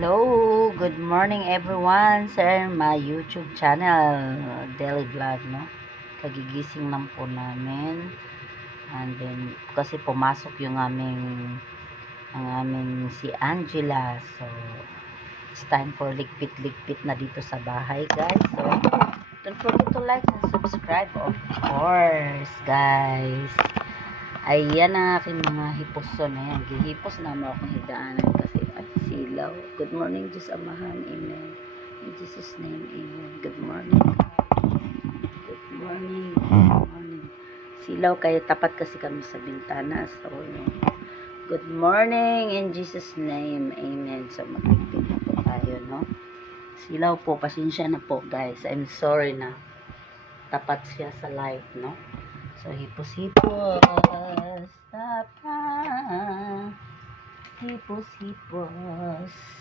Hello, good morning everyone sa my YouTube channel, daily vlog, no? Kagigising lang po namin. And then, kasi pumasok yung ang aming si Angela. So, it's time for ligpit-ligpit na dito sa bahay, guys. So, don't forget to like and subscribe, of course, guys. Ayan ang aking mga hiposon. Ayan, gihipos na mo akong hidaanan kasi at silaw. Good morning, Diyos Amahan. Amen. In Jesus' name, amen. Good morning. Good morning. Good morning. Silaw kaya tapat kasi kami sa bintana. So, good morning in Jesus' name. Amen. So, magpipit na po tayo, no? Silaw po. Pasensya na po, guys. I'm sorry na tapat siya sa light, no? So, hipos-hipos, tapat, hipos-hipos.